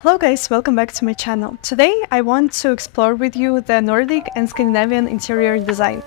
Hello guys, welcome back to my channel. Today I want to explore with you the Nordic and Scandinavian interior design.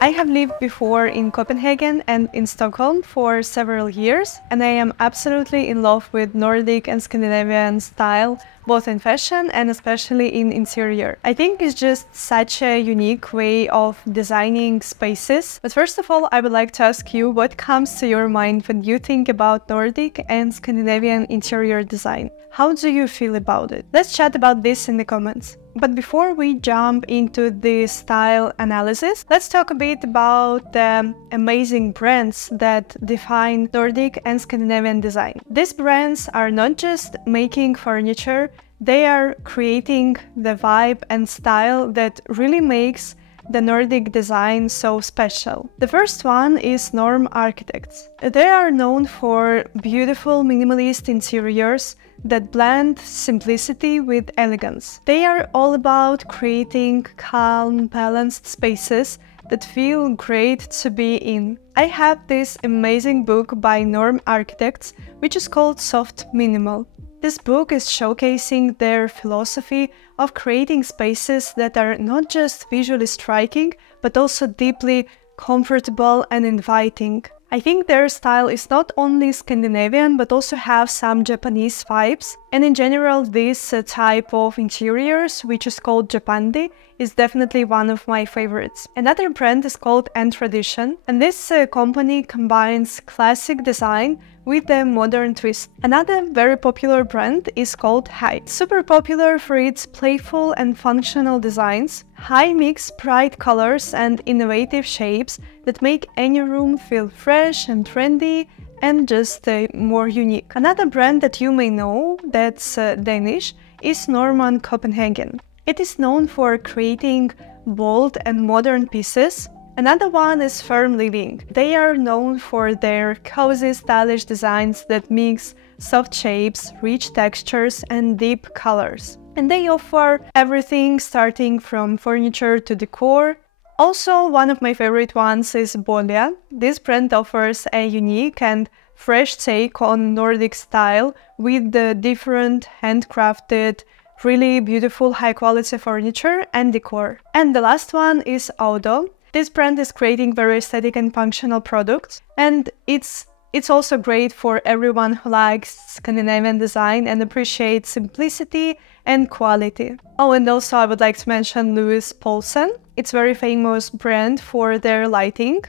I have lived before in Copenhagen and in Stockholm for several years, and I am absolutely in love with Nordic and Scandinavian style, both in fashion and especially in interior. I think it's just such a unique way of designing spaces. But first of all, I would like to ask you what comes to your mind when you think about Nordic and Scandinavian interior design. How do you feel about it? Let's chat about this in the comments. But before we jump into the style analysis, let's talk a bit about the amazing brands that define Nordic and Scandinavian design. These brands are not just making furniture, they are creating the vibe and style that really makes the Nordic design so special. The first one is Norm Architects. They are known for beautiful minimalist interiors that blend simplicity with elegance. They are all about creating calm, balanced spaces that feel great to be in. I have this amazing book by Norm Architects, which is called Soft Minimal. This book is showcasing their philosophy of creating spaces that are not just visually striking, but also deeply comfortable and inviting. I think their style is not only Scandinavian, but also have some Japanese vibes. And in general, this type of interiors, which is called Japandi, is definitely one of my favorites. Another brand is called Tradition, and this company combines classic design with a modern twist. Another very popular brand is called High. Super popular for its playful and functional designs. High mix bright colors and innovative shapes that make any room feel fresh and trendy and just more unique. Another brand that you may know that's Danish is Norman Copenhagen. It is known for creating bold and modern pieces. Another one is Firm Living. They are known for their cozy, stylish designs that mix soft shapes, rich textures, and deep colors. And they offer everything starting from furniture to decor. Also, one of my favorite ones is voy.arina. This brand offers a unique and fresh take on Nordic style with the different handcrafted, really beautiful high-quality furniture and decor. And the last one is Muuto. This brand is creating very aesthetic and functional products, and it's also great for everyone who likes Scandinavian design and appreciates simplicity and quality. Oh, and also I would like to mention Louis Poulsen. It's a very famous brand for their lighting.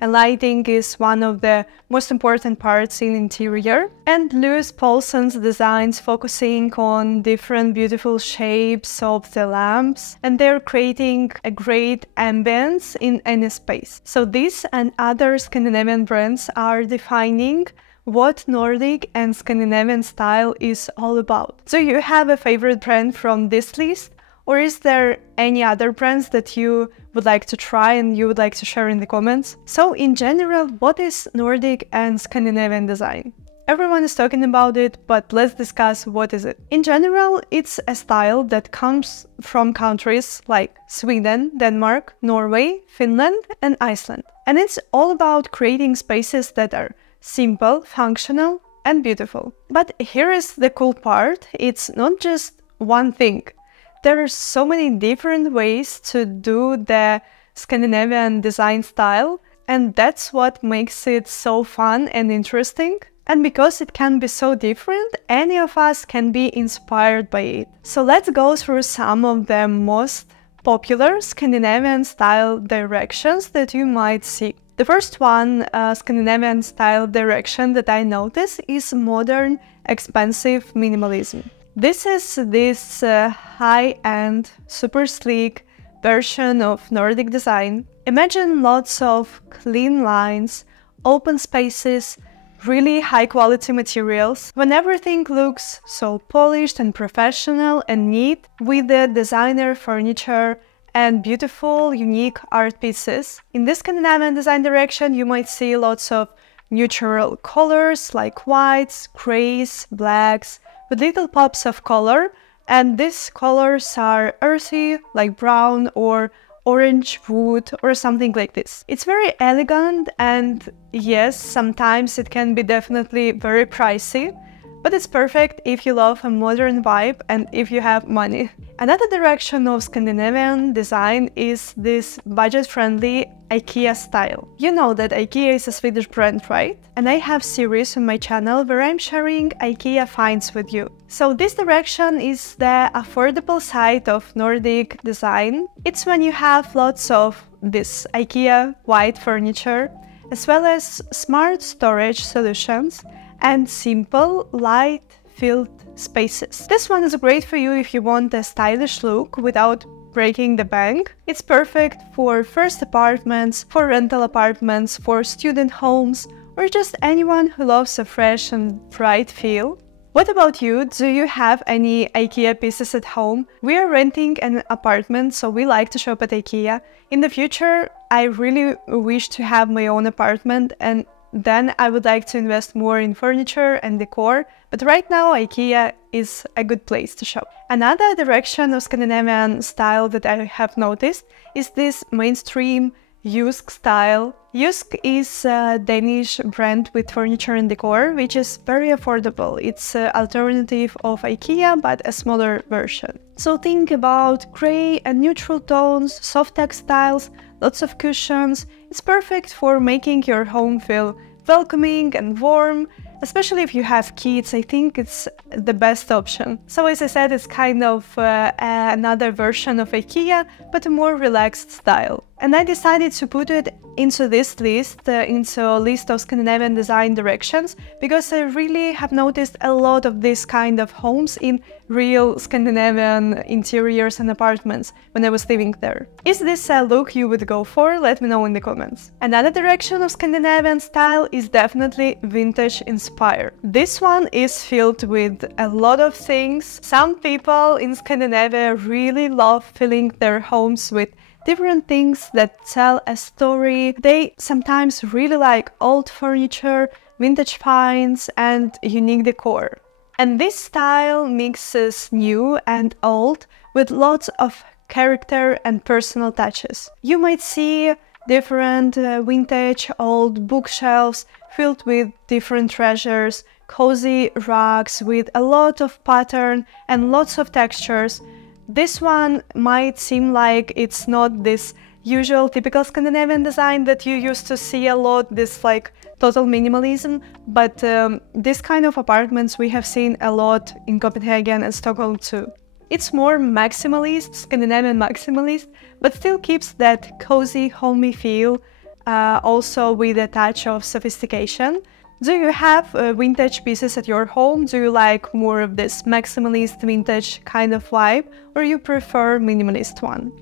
And lighting is one of the most important parts in interior. And Louis Poulsen's designs focusing on different beautiful shapes of the lamps, and they're creating a great ambience in any space. So this and other Scandinavian brands are defining what Nordic and Scandinavian style is all about. Do you have a favorite brand from this list? Or is there any other brands that you would like to try and you would like to share in the comments? So in general, what is Nordic and Scandinavian design? Everyone is talking about it, but let's discuss what is it. In general, it's a style that comes from countries like Sweden, Denmark, Norway, Finland, and Iceland. And it's all about creating spaces that are simple, functional, and beautiful. But here is the cool part. It's not just one thing. There are so many different ways to do the Scandinavian design style, and that's what makes it so fun and interesting. And because it can be so different, any of us can be inspired by it. So let's go through some of the most popular Scandinavian style directions that you might see. The first one, Scandinavian style direction that I notice is modern, expensive minimalism. This is this high-end, super sleek version of Nordic design. Imagine lots of clean lines, open spaces, really high-quality materials, when everything looks so polished and professional and neat, with the designer furniture and beautiful, unique art pieces. In this Scandinavian design direction, you might see lots of neutral colors like whites, grays, blacks, with little pops of color, and these colors are earthy, like brown or orange wood or something like this. It's very elegant, and yes, sometimes it can be definitely very pricey, but it's perfect if you love a modern vibe and if you have money. Another direction of Scandinavian design is this budget-friendly IKEA style. You know that IKEA is a Swedish brand, right? And I have series on my channel where I'm sharing IKEA finds with you. So this direction is the affordable side of Nordic design. It's when you have lots of this IKEA white furniture, as well as smart storage solutions and simple, light-filled spaces. This one is great for you if you want a stylish look without breaking the bank. It's perfect for first apartments, for rental apartments, for student homes, or just anyone who loves a fresh and bright feel. What about you? Do you have any IKEA pieces at home? We are renting an apartment, so we like to shop at IKEA. In the future, I really wish to have my own apartment, and then I would like to invest more in furniture and decor, but right now IKEA is a good place to shop. Another direction of Scandinavian style that I have noticed is this mainstream Jysk style. Jysk is a Danish brand with furniture and decor, which is very affordable. It's an alternative of IKEA, but a smaller version. So think about grey and neutral tones, soft textiles, lots of cushions. It's perfect for making your home feel welcoming and warm. Especially if you have kids, I think it's the best option. So as I said, it's kind of another version of IKEA, but a more relaxed style. And I decided to put it into this list, into a list of Scandinavian design directions, because I really have noticed a lot of this kind of homes in real Scandinavian interiors and apartments when I was living there. Is this a look you would go for? Let me know in the comments. Another direction of Scandinavian style is definitely vintage-inspired. This one is filled with a lot of things. Some people in Scandinavia really love filling their homes with different things that tell a story. They sometimes really like old furniture, vintage finds, and unique decor. And this style mixes new and old with lots of character and personal touches. You might see different vintage old bookshelves filled with different treasures, cozy rugs with a lot of pattern and lots of textures. This one might seem like it's not this usual typical Scandinavian design that you used to see a lot, this like total minimalism, but this kind of apartments we have seen a lot in Copenhagen and Stockholm too. It's more maximalist, Scandinavian maximalist, but still keeps that cozy, homey feel, also with a touch of sophistication. Do you have vintage pieces at your home? Do you like more of this maximalist vintage kind of vibe, or you prefer minimalist one?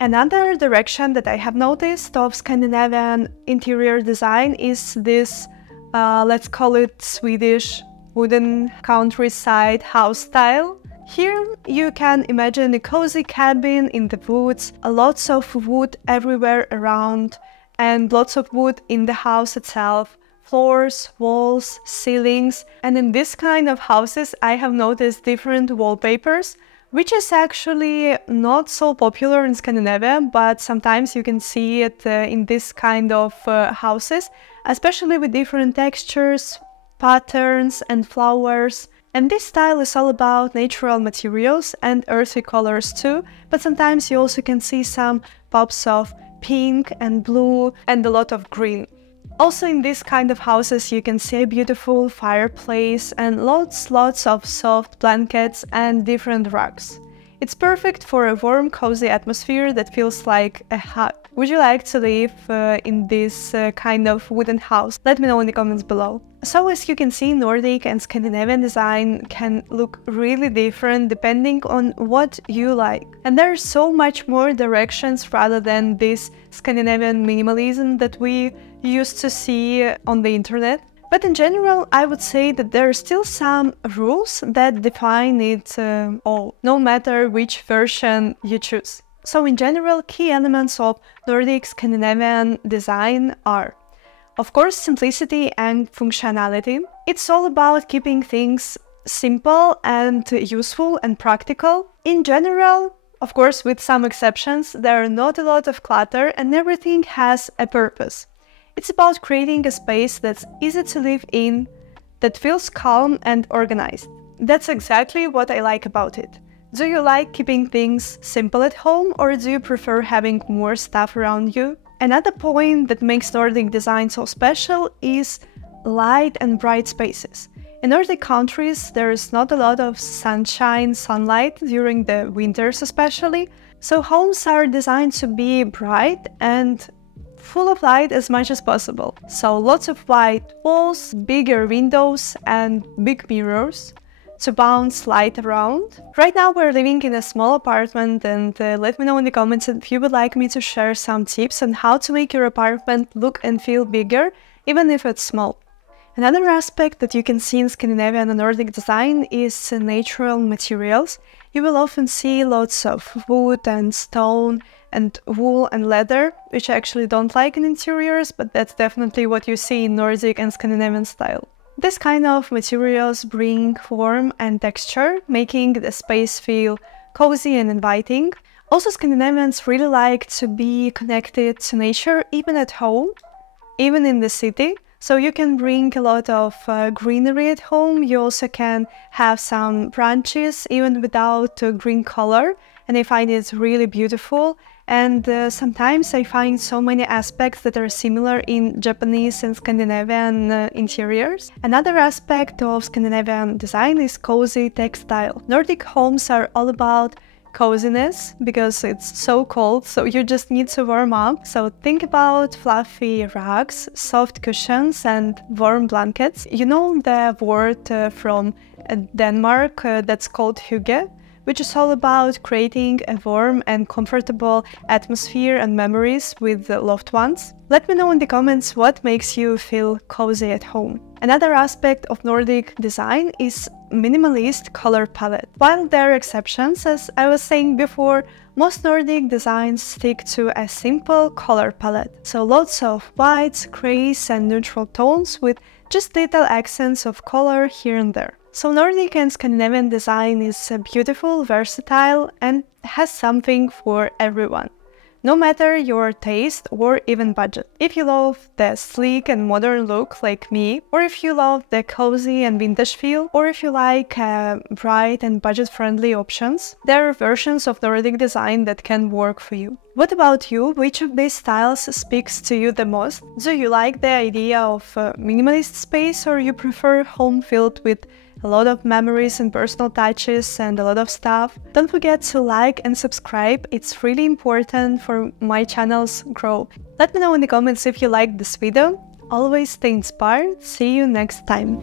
Another direction that I have noticed of Scandinavian interior design is this, let's call it Swedish wooden countryside house style. Here you can imagine a cozy cabin in the woods, lots of wood everywhere around, and lots of wood in the house itself. Floors, walls, ceilings, and in this kind of houses I have noticed different wallpapers, which is actually not so popular in Scandinavia, but sometimes you can see it in this kind of houses, especially with different textures, patterns and flowers. And this style is all about natural materials and earthy colors too, but sometimes you also can see some pops of pink and blue and a lot of green. Also in this kind of houses you can see a beautiful fireplace and lots of soft blankets and different rugs. It's perfect for a warm, cozy atmosphere that feels like a hug. Would you like to live in this kind of wooden house? Let me know in the comments below. So as you can see, Nordic and Scandinavian design can look really different depending on what you like. And there are so much more directions rather than this Scandinavian minimalism that we used to see on the internet. But in general, I would say that there are still some rules that define it all, no matter which version you choose. So in general, key elements of Nordic Scandinavian design are, of course, simplicity and functionality. It's all about keeping things simple and useful and practical. In general, of course, with some exceptions, there are not a lot of clutter and everything has a purpose. It's about creating a space that's easy to live in, that feels calm and organized. That's exactly what I like about it. Do you like keeping things simple at home, or do you prefer having more stuff around you? Another point that makes Nordic design so special is light and bright spaces. In Nordic countries, there is not a lot of sunlight during the winters especially, so homes are designed to be bright and full of light as much as possible. So lots of white walls, bigger windows and big mirrors to bounce light around. Right now we're living in a small apartment, and let me know in the comments if you would like me to share some tips on how to make your apartment look and feel bigger, even if it's small. Another aspect that you can see in Scandinavian and Nordic design is natural materials. You will often see lots of wood and stone and wool and leather, which I actually don't like in interiors, but that's definitely what you see in Nordic and Scandinavian style. This kind of materials bring warmth and texture, making the space feel cozy and inviting. Also, Scandinavians really like to be connected to nature, even at home, even in the city. So you can bring a lot of greenery at home. You also can have some branches, even without a green color, and I find it really beautiful. And sometimes I find so many aspects that are similar in Japanese and Scandinavian interiors. Another aspect of Scandinavian design is cozy textile. Nordic homes are all about coziness because it's so cold, so you just need to warm up. So think about fluffy rugs, soft cushions and warm blankets. You know the word from Denmark that's called hygge, which is all about creating a warm and comfortable atmosphere and memories with loved ones. Let me know in the comments what makes you feel cozy at home. Another aspect of Nordic design is minimalist color palette. While there are exceptions, as I was saying before, most Nordic designs stick to a simple color palette. So lots of whites, grays and neutral tones with just little accents of color here and there. So Nordic and Scandinavian design is beautiful, versatile and has something for everyone, no matter your taste or even budget. If you love the sleek and modern look like me, or if you love the cozy and vintage feel, or if you like bright and budget-friendly options, there are versions of Nordic design that can work for you. What about you? Which of these styles speaks to you the most? Do you like the idea of minimalist space, or you prefer home filled with a lot of memories and personal touches and a lot of stuff? Don't forget to like and subscribe, it's really important for my channel's growth. Let me know in the comments if you liked this video. Always stay inspired, see you next time.